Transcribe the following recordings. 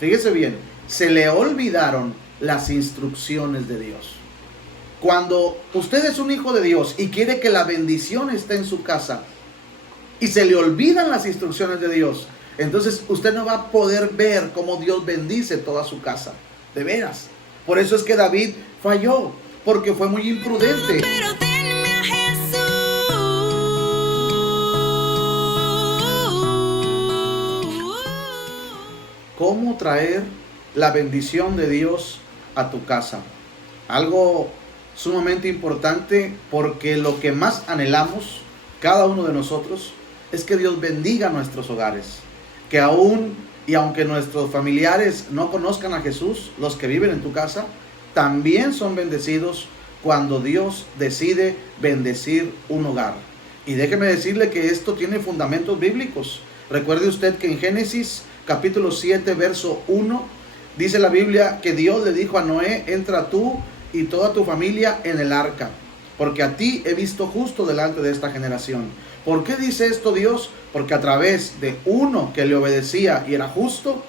Fíjese bien, se le olvidaron las instrucciones de Dios. Cuando usted es un hijo de Dios y quiere que la bendición esté en su casa y se le olvidan las instrucciones de Dios, entonces usted no va a poder ver cómo Dios bendice toda su casa. De veras. Por eso es que David falló, porque fue muy imprudente. Pero denme a Jesús. ¿Cómo traer la bendición de Dios a tu casa? Algo sumamente importante, porque lo que más anhelamos, cada uno de nosotros, es que Dios bendiga nuestros hogares. Que aún y aunque nuestros familiares no conozcan a Jesús, los que viven en tu casa, también son bendecidos cuando Dios decide bendecir un hogar. Y déjeme decirle que esto tiene fundamentos bíblicos. Recuerde usted que en Génesis capítulo 7, verso 1, dice la Biblia que Dios le dijo a Noé: entra tú y toda tu familia en el arca, porque a ti he visto justo delante de esta generación. ¿Por qué dice esto Dios? Porque a través de uno que le obedecía y era justo,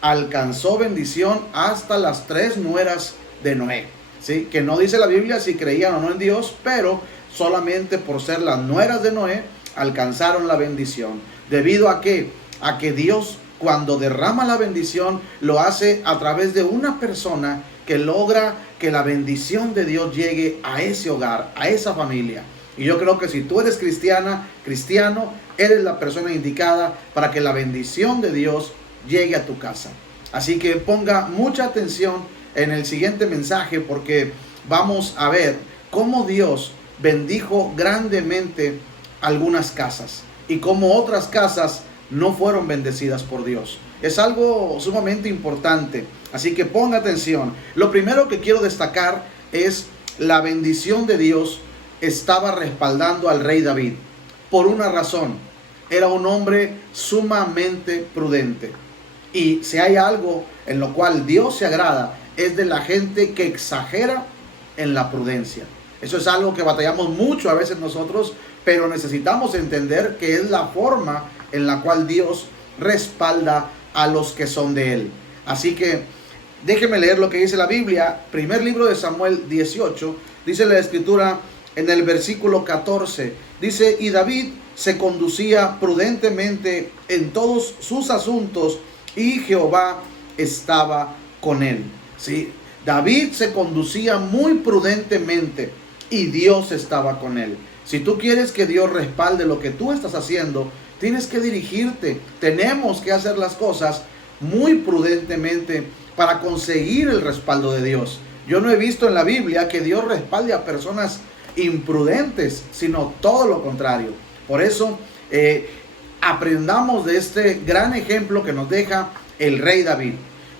alcanzó bendición hasta las 3 nueras de Noé. ¿Sí? Que no dice la Biblia si creían o no en Dios, pero solamente por ser las nueras de Noé alcanzaron la bendición. ¿Debido a qué? A que Dios, cuando derrama la bendición, lo hace a través de una persona que logra que la bendición de Dios llegue a ese hogar, a esa familia. Y yo creo que si tú eres cristiana, cristiano, eres la persona indicada para que la bendición de Dios llegue a tu casa. Así que ponga mucha atención en el siguiente mensaje, porque vamos a ver cómo Dios bendijo grandemente algunas casas y cómo otras casas no fueron bendecidas por Dios. Es algo sumamente importante, así que ponga atención. Lo primero que quiero destacar es la bendición de Dios estaba respaldando al rey David por una razón: era un hombre sumamente prudente. Y si hay algo en lo cual Dios se agrada, es de la gente que exagera en la prudencia. Eso es algo que batallamos mucho a veces nosotros, pero necesitamos entender que es la forma en la cual Dios respalda a los que son de Él. Así que déjeme leer lo que dice la Biblia. Primer libro de Samuel 18, dice la Escritura en el versículo 14, dice: y David se conducía prudentemente en todos sus asuntos, y Jehová estaba con él. ¿Sí? David se conducía muy prudentemente y Dios estaba con él. Si tú quieres que Dios respalde lo que tú estás haciendo, tienes que dirigirte. Tenemos que hacer las cosas muy prudentemente para conseguir el respaldo de Dios. Yo no he visto en la Biblia que Dios respalde a personas imprudentes, sino todo lo contrario. Por eso aprendamos de este gran ejemplo que nos deja el rey David.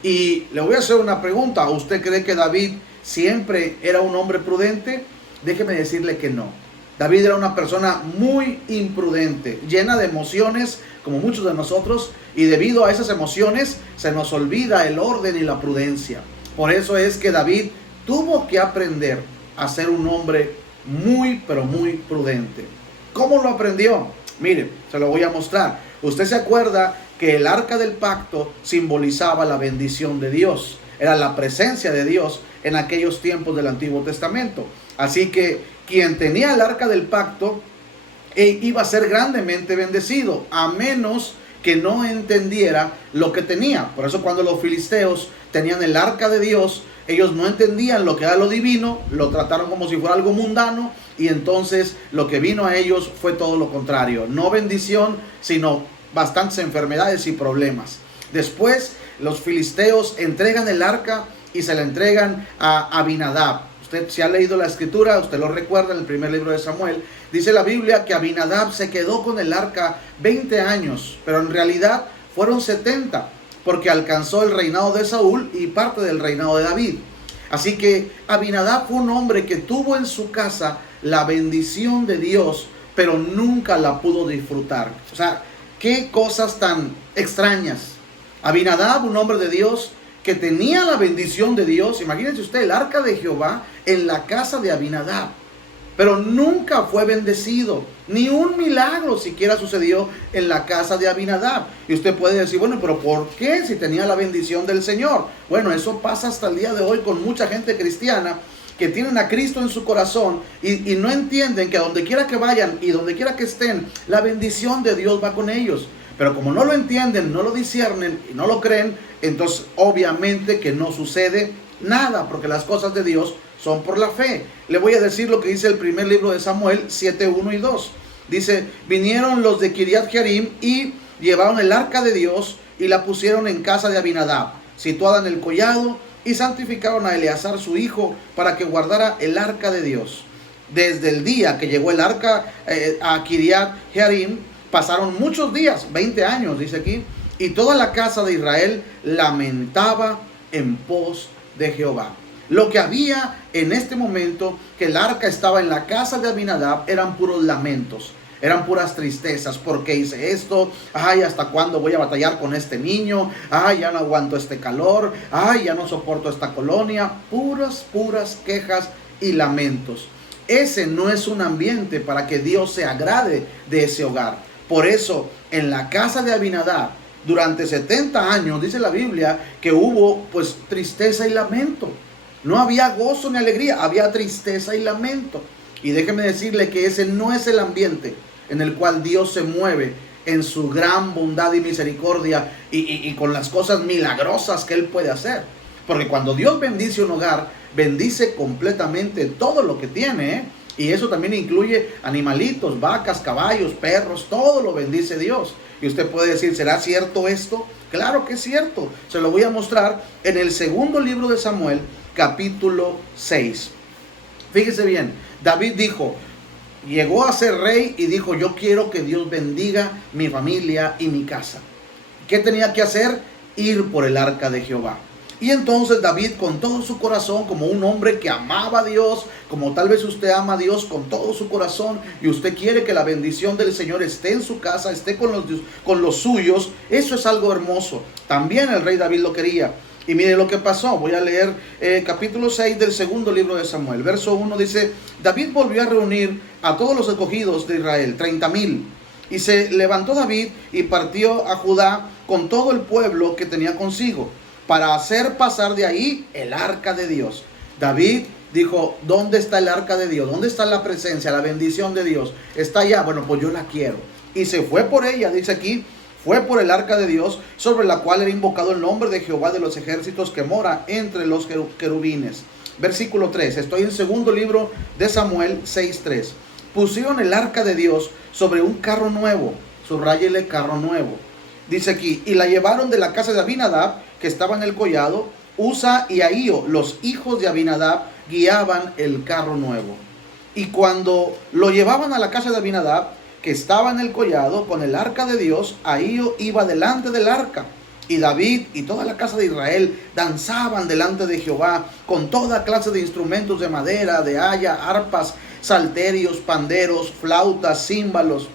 Y le voy a hacer una pregunta: ¿usted cree que David siempre era un hombre prudente? Déjeme decirle que no. David era una persona muy imprudente, llena de emociones, como muchos de nosotros, y debido a esas emociones se nos olvida el orden y la prudencia. Por eso es que David tuvo que aprender a ser un hombre muy, pero muy prudente. ¿Cómo lo aprendió? Mire, se lo voy a mostrar. Usted se acuerda que el arca del pacto simbolizaba la bendición de Dios. Era la presencia de Dios en aquellos tiempos del Antiguo Testamento. Así que quien tenía el arca del pacto iba a ser grandemente bendecido, a menos que no entendiera lo que tenía. Por eso cuando los filisteos tenían el arca de Dios, ellos no entendían lo que era lo divino, lo trataron como si fuera algo mundano, y entonces lo que vino a ellos fue todo lo contrario. No bendición, sino bastantes enfermedades y problemas. Después los filisteos entregan el arca y se la entregan a Abinadab. Usted, si ha leído la escritura, usted lo recuerda en el primer libro de Samuel. Dice la Biblia que Abinadab se quedó con el arca 20 años, pero en realidad fueron 70, porque alcanzó el reinado de Saúl y parte del reinado de David. Así que Abinadab fue un hombre que tuvo en su casa la bendición de Dios, pero nunca la pudo disfrutar. O sea, qué cosas tan extrañas. Abinadab, un hombre de Dios que tenía la bendición de Dios. Imagínense usted, el arca de Jehová en la casa de Abinadab. pero nunca fue bendecido. Ni un milagro siquiera sucedió en la casa de Abinadab. Y usted puede decir, bueno, pero ¿por qué si tenía la bendición del Señor? Bueno, eso pasa hasta el día de hoy con mucha gente cristiana que tienen a Cristo en su corazón y no entienden que a donde quiera que vayan y donde quiera que estén, la bendición de Dios va con ellos. Pero como no lo entienden, no lo disciernen y no lo creen, entonces obviamente que no sucede nada, porque las cosas de Dios son por la fe. Le voy a decir lo que dice el primer libro de Samuel 7, 1 y 2. Dice, vinieron los de Kiriat Jearim y llevaron el arca de Dios y la pusieron en casa de Abinadab, situada en el collado, y santificaron a Eleazar su hijo para que guardara el arca de Dios. Desde el día que llegó el arca a Kiriat Jearim, pasaron muchos días, 20 años dice aquí, y toda la casa de Israel lamentaba en pos de Jehová. Lo que había en este momento que el arca estaba en la casa de Abinadab eran puros lamentos, eran puras tristezas. ¿Por qué hice esto? Ay, ¿hasta cuándo voy a batallar con este niño? Ay, ya no aguanto este calor. Ay, ya no soporto esta colonia. Puras quejas y lamentos. Ese no es un ambiente para que Dios se agrade de ese hogar. Por eso, en la casa de Abinadab, durante 70 años, dice la Biblia, que hubo pues tristeza y lamento. No había gozo ni alegría, había tristeza y lamento. Y déjeme decirle que ese no es el ambiente en el cual Dios se mueve en su gran bondad y misericordia y con las cosas milagrosas que Él puede hacer. Porque cuando Dios bendice un hogar, bendice completamente todo lo que tiene, ¿eh? Y eso también incluye animalitos, vacas, caballos, perros, todo lo bendice Dios. Y usted puede decir, ¿será cierto esto? Claro que es cierto. Se lo voy a mostrar en el segundo libro de Samuel, capítulo 6. Fíjese bien, David dijo, llegó a ser rey y dijo, yo quiero que Dios bendiga mi familia y mi casa. ¿Qué tenía que hacer? Ir por el arca de Jehová. Y entonces David, con todo su corazón, como un hombre que amaba a Dios, como tal vez usted ama a Dios con todo su corazón y usted quiere que la bendición del Señor esté en su casa, esté con los suyos, eso es algo hermoso. También el rey David lo quería. Y mire lo que pasó. Voy a leer capítulo 6 del segundo libro de Samuel. Verso 1 dice, David volvió a reunir a todos los escogidos de Israel, 30,000. Y se levantó David y partió a Judá con todo el pueblo que tenía consigo, para hacer pasar de ahí el arca de Dios. David dijo, ¿dónde está el arca de Dios? ¿Dónde está la presencia, la bendición de Dios? Está allá. Bueno, pues yo la quiero. Y se fue por ella, dice aquí, fue por el arca de Dios, sobre la cual era invocado el nombre de Jehová de los ejércitos, que mora entre los querubines. Versículo 3, estoy en segundo libro de Samuel 6:3. Pusieron el arca de Dios sobre un carro nuevo, subráyele carro nuevo. Dice aquí, y la llevaron de la casa de Abinadab, que estaba en el collado. Usa y Ahío, los hijos de Abinadab, guiaban el carro nuevo. Y cuando lo llevaban a la casa de Abinadab, que estaba en el collado, con el arca de Dios, Ahío iba delante del arca. Y David y toda la casa de Israel danzaban delante de Jehová con toda clase de instrumentos de madera, de haya, arpas, salterios, panderos, flautas, címbalos.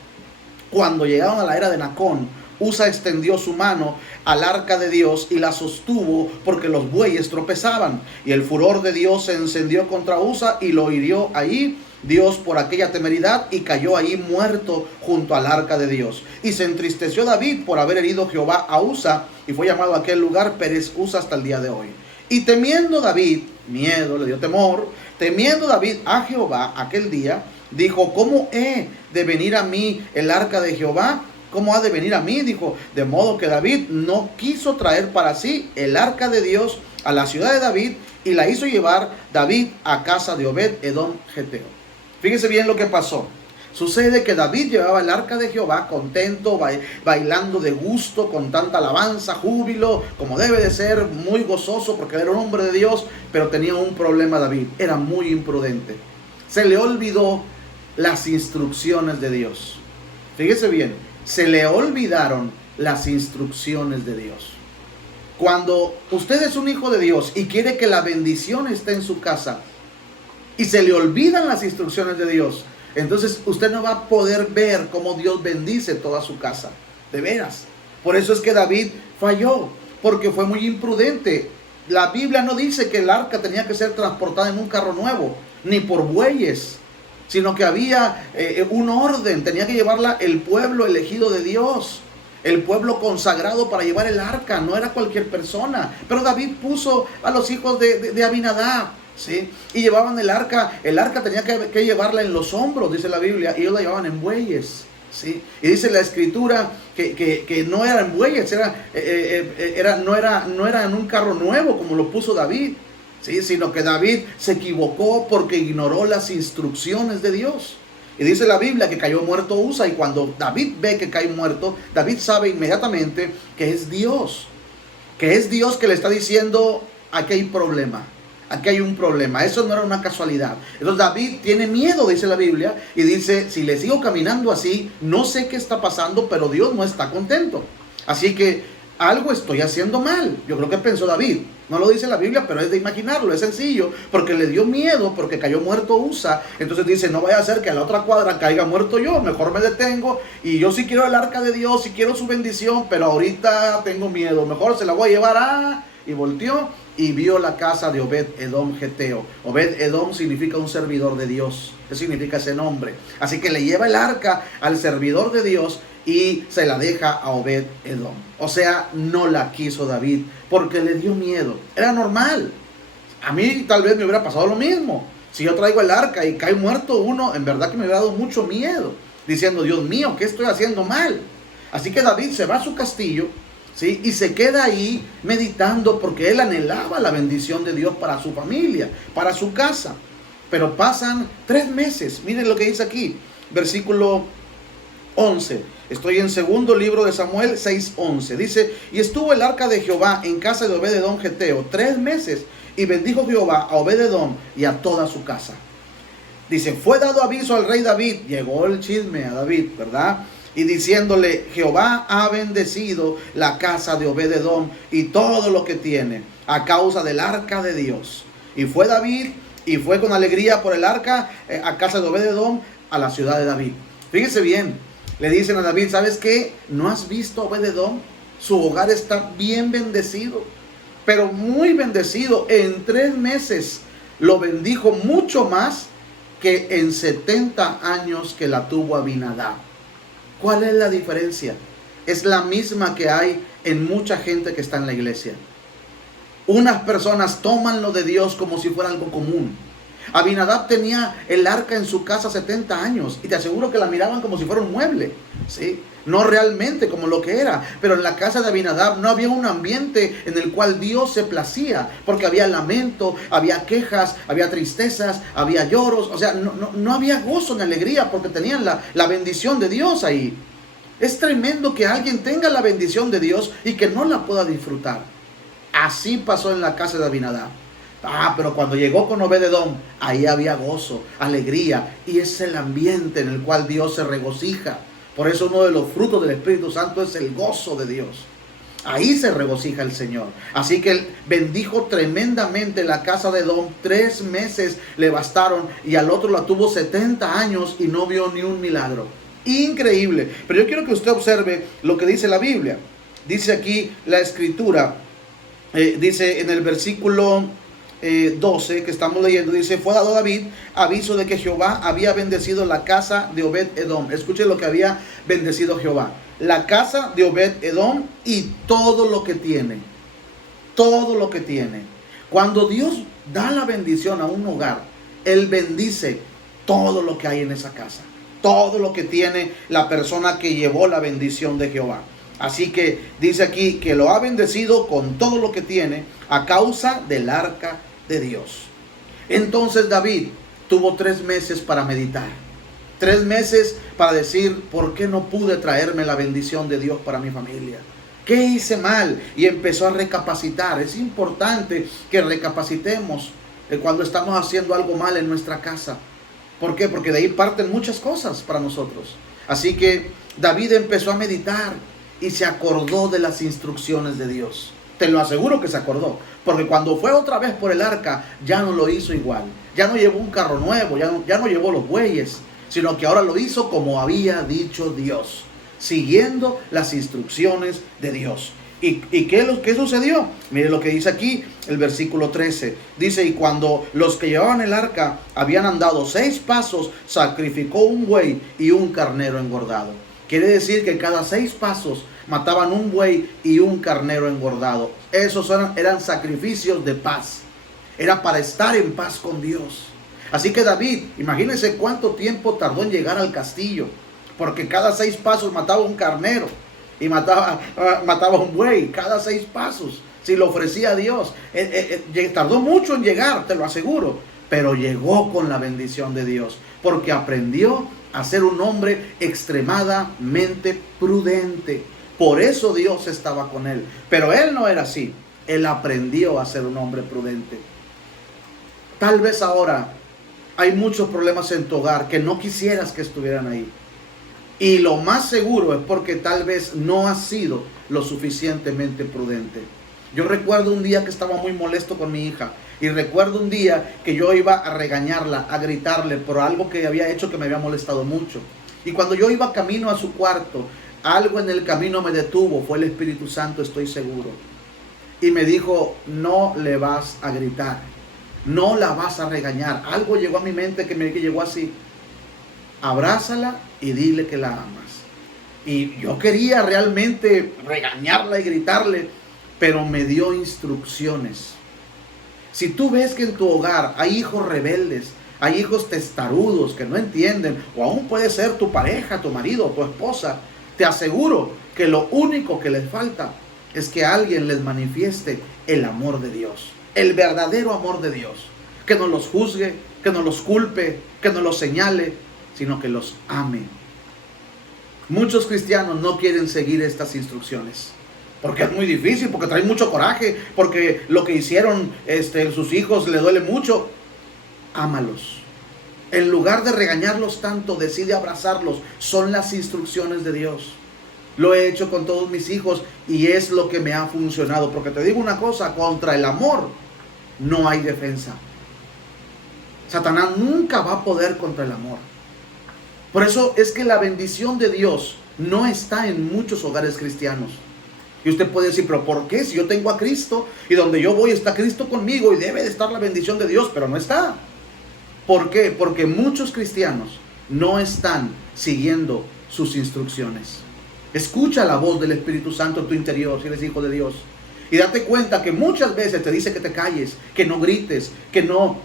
Cuando llegaron a la era de Nacón, Usa extendió su mano al arca de Dios y la sostuvo porque los bueyes tropezaban. Y el furor de Dios se encendió contra Usa y lo hirió ahí Dios por aquella temeridad, y cayó ahí muerto junto al arca de Dios. Y se entristeció David por haber herido Jehová a Usa, y fue llamado a aquel lugar Perez Usa hasta el día de hoy. Y temiendo David, miedo, le dio temor, temiendo David a Jehová aquel día, dijo, ¿cómo he de venir a mí el arca de Jehová? ¿Cómo ha de venir a mí? Dijo, de modo que David no quiso traer para sí el arca de Dios a la ciudad de David, y la hizo llevar David a casa de Obed Edom Geteo. Fíjese bien lo que pasó. Sucede que David llevaba el arca de Jehová contento, bailando de gusto, con tanta alabanza, júbilo, como debe de ser, muy gozoso porque era un hombre de Dios, pero tenía un problema David, era muy imprudente. Se le olvidó las instrucciones de Dios. Fíjese bien, se le olvidaron las instrucciones de Dios. Cuando usted es un hijo de Dios y quiere que la bendición esté en su casa y se le olvidan las instrucciones de Dios, entonces usted no va a poder ver cómo Dios bendice toda su casa. De veras. Por eso es que David falló, porque fue muy imprudente. La Biblia no dice que el arca tenía que ser transportada en un carro nuevo, ni por bueyes. sino que había un orden. Tenía que llevarla el pueblo elegido de Dios, el pueblo consagrado para llevar el arca. No era cualquier persona. Pero David puso a los hijos de Abinadab, ¿sí? Y llevaban el arca. El arca tenía que llevarla en los hombros, dice la Biblia, y ellos la llevaban en bueyes, ¿sí? Y dice la escritura que no eran bueyes, no era en un carro nuevo como lo puso David, ¿sí? Sino que David se equivocó porque ignoró las instrucciones de Dios. Y dice la Biblia que cayó muerto Usa, y cuando David ve que cae muerto, David sabe inmediatamente que es Dios que le está diciendo: aquí hay problema. Aquí hay un problema. Eso no era una casualidad. Entonces David tiene miedo, dice la Biblia, y dice: si le sigo caminando así, no sé qué está pasando, pero Dios no está contento. Así que algo estoy haciendo mal. Yo creo que pensó David. No lo dice la Biblia, pero es de imaginarlo, es sencillo, porque le dio miedo, porque cayó muerto Usa. Entonces dice: no vaya a ser que a la otra cuadra caiga muerto yo, mejor me detengo, y yo sí quiero el arca de Dios, sí quiero su bendición, pero ahorita tengo miedo, mejor se la voy a llevar y volteó y vio la casa de Obed-Edom Geteo. Obed-Edom significa un servidor de Dios. ¿Qué significa ese nombre? Así que le lleva el arca al servidor de Dios y se la deja a Obed-Edom. O sea, no la quiso David porque le dio miedo. Era normal. A mí tal vez me hubiera pasado lo mismo. Si yo traigo el arca y cae muerto uno, en verdad que me hubiera dado mucho miedo, diciendo: Dios mío, ¿qué estoy haciendo mal? Así que David se va a su castillo, ¿sí? Y se queda ahí meditando, porque él anhelaba la bendición de Dios para su familia, para su casa. Pero pasan 3 meses. Miren lo que dice aquí, versículo 11. Estoy en segundo libro de Samuel 6:11. Dice: y estuvo el arca de Jehová en casa de Obed-Edom Geteo 3 meses, y bendijo Jehová a Obed-Edom y a toda su casa. Dice: fue dado aviso al rey David. Llegó el chisme a David, ¿verdad? Y diciéndole: Jehová ha bendecido la casa de Obed-Edom y todo lo que tiene, a causa del arca de Dios. Y fue David, y fue con alegría por el arca a casa de Obed-Edom, a la ciudad de David. Fíjese bien, le dicen a David: ¿sabes qué? ¿No has visto a Obed-Edom? Su hogar está bien bendecido, pero muy bendecido. En 3 meses lo bendijo mucho más que en 70 años que la tuvo Abinadab. ¿Cuál es la diferencia? Es la misma que hay en mucha gente que está en la iglesia. Unas personas toman lo de Dios como si fuera algo común. Abinadab tenía el arca en su casa 70 años y te aseguro que la miraban como si fuera un mueble, ¿sí? No realmente como lo que era, pero en la casa de Abinadab no había un ambiente en el cual Dios se placía, porque había lamento, había quejas, había tristezas, había lloros. O sea, no había gozo ni alegría, porque tenían la bendición de Dios ahí. Es tremendo que alguien tenga la bendición de Dios y que no la pueda disfrutar. Así pasó en la casa de Abinadab. Pero cuando llegó con Obed-Edom, ahí había gozo, alegría, y es el ambiente en el cual Dios se regocija. Por eso uno de los frutos del Espíritu Santo es el gozo de Dios. Ahí se regocija el Señor. Así que él bendijo tremendamente la casa de Edom. 3 meses le bastaron, y al otro la tuvo 70 años y no vio ni un milagro. Increíble. Pero yo quiero que usted observe lo que dice la Biblia. Dice aquí la escritura, dice en el versículo 12 que estamos leyendo, dice: fue dado a David aviso de que Jehová había bendecido la casa de Obed-Edom. Escuchen lo que había bendecido Jehová: la casa de Obed-Edom y todo lo que tiene. Todo lo que tiene. Cuando Dios da la bendición a un hogar, Él bendice todo lo que hay en esa casa, todo lo que tiene la persona que llevó la bendición de Jehová. Así que dice aquí que lo ha bendecido con todo lo que tiene a causa del arca de Dios. Entonces David tuvo 3 meses para meditar, 3 meses para decir: ¿por qué no pude traerme la bendición de Dios para mi familia? ¿Qué hice mal? Y empezó a recapacitar. Es importante que recapacitemos cuando estamos haciendo algo mal en nuestra casa. ¿Por qué? Porque de ahí parten muchas cosas para nosotros. Así que David empezó a meditar y se acordó de las instrucciones de Dios. Te lo aseguro que se acordó, porque cuando fue otra vez por el arca, ya no lo hizo igual. Ya no llevó un carro nuevo, ya no llevó los bueyes, sino que ahora lo hizo como había dicho Dios, siguiendo las instrucciones de Dios. ¿Y qué sucedió? Mire lo que dice aquí el versículo 13. Dice, y cuando los que llevaban el arca habían andado 6 pasos, sacrificó un buey y un carnero engordado. Quiere decir que cada 6 pasos mataban un buey y un carnero engordado. Esos eran sacrificios de paz. Era para estar en paz con Dios. Así que David, imagínense cuánto tiempo tardó en llegar al castillo. Porque cada 6 pasos mataba un carnero. Y mataba un buey cada 6 pasos. Si lo ofrecía a Dios. Tardó mucho en llegar, te lo aseguro. Pero llegó con la bendición de Dios. Porque aprendió a ser un hombre extremadamente prudente. Por eso Dios estaba con él. Pero él no era así. Él aprendió a ser un hombre prudente. Tal vez ahora hay muchos problemas en tu hogar que no quisieras que estuvieran ahí. Y lo más seguro es porque tal vez no has sido lo suficientemente prudente. Yo recuerdo un día que estaba muy molesto con mi hija. Y recuerdo un día que yo iba a regañarla, a gritarle por algo que había hecho que me había molestado mucho. Y cuando yo iba camino a su cuarto, algo en el camino me detuvo. Fue el Espíritu Santo, estoy seguro. Y me dijo, no le vas a gritar. No la vas a regañar. Algo llegó a mi mente que llegó así. Abrázala y dile que la amas. Y yo quería realmente regañarla y gritarle, pero me dio instrucciones. Si tú ves que en tu hogar hay hijos rebeldes, hay hijos testarudos que no entienden, o aún puede ser tu pareja, tu marido, tu esposa, te aseguro que lo único que les falta es que alguien les manifieste el amor de Dios, el verdadero amor de Dios, que no los juzgue, que no los culpe, que no los señale, sino que los ame. Muchos cristianos no quieren seguir estas instrucciones, porque es muy difícil, porque trae mucho coraje, porque lo que hicieron sus hijos le duele mucho. Ámalos. En lugar de regañarlos tanto, decide abrazarlos. Son las instrucciones de Dios. Lo he hecho con todos mis hijos y es lo que me ha funcionado. Porque te digo una cosa, contra el amor no hay defensa. Satanás nunca va a poder contra el amor. Por eso es que la bendición de Dios no está en muchos hogares cristianos. Y usted puede decir, pero ¿por qué? Si yo tengo a Cristo y donde yo voy está Cristo conmigo y debe de estar la bendición de Dios, pero no está. ¿Por qué? Porque muchos cristianos no están siguiendo sus instrucciones. Escucha la voz del Espíritu Santo en tu interior si eres hijo de Dios. Y date cuenta que muchas veces te dice que te calles, que no grites, que no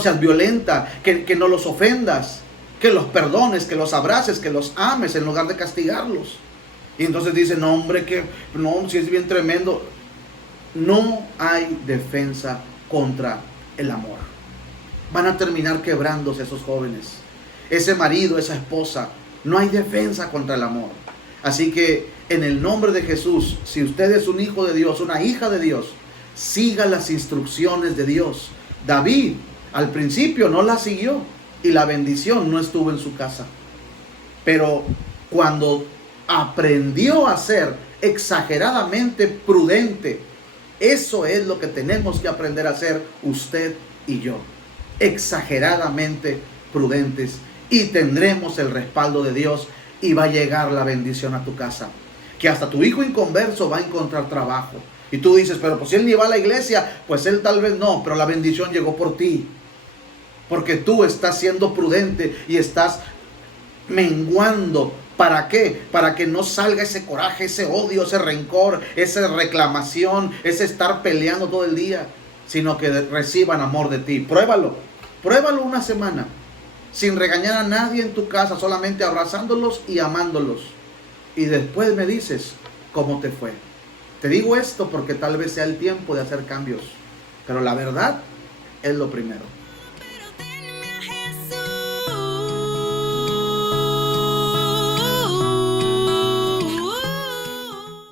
seas violenta, que no los ofendas, que los perdones, que los abraces, que los ames en lugar de castigarlos. Y entonces dice, no hombre, si es bien tremendo. No hay defensa contra el amor. Van a terminar quebrándose esos jóvenes. Ese marido, esa esposa. No hay defensa contra el amor. Así que en el nombre de Jesús, si usted es un hijo de Dios, una hija de Dios, siga las instrucciones de Dios. David al principio no las siguió y la bendición no estuvo en su casa. Pero cuando aprendió a ser exageradamente prudente, eso es lo que tenemos que aprender a hacer usted y yo. Exageradamente prudentes, y tendremos el respaldo de Dios y va a llegar la bendición a tu casa. Que hasta tu hijo inconverso va a encontrar trabajo. Y tú dices, pero pues si él ni va a la iglesia, pues él tal vez no, pero la bendición llegó por ti. Porque tú estás siendo prudente y estás menguando. ¿Para qué? Para que no salga ese coraje, ese odio, ese rencor, esa reclamación, ese estar peleando todo el día, sino que reciban amor de ti. Pruébalo una semana, sin regañar a nadie en tu casa, solamente abrazándolos y amándolos. Y después me dices cómo te fue. Te digo esto porque tal vez sea el tiempo de hacer cambios, pero la verdad es lo primero.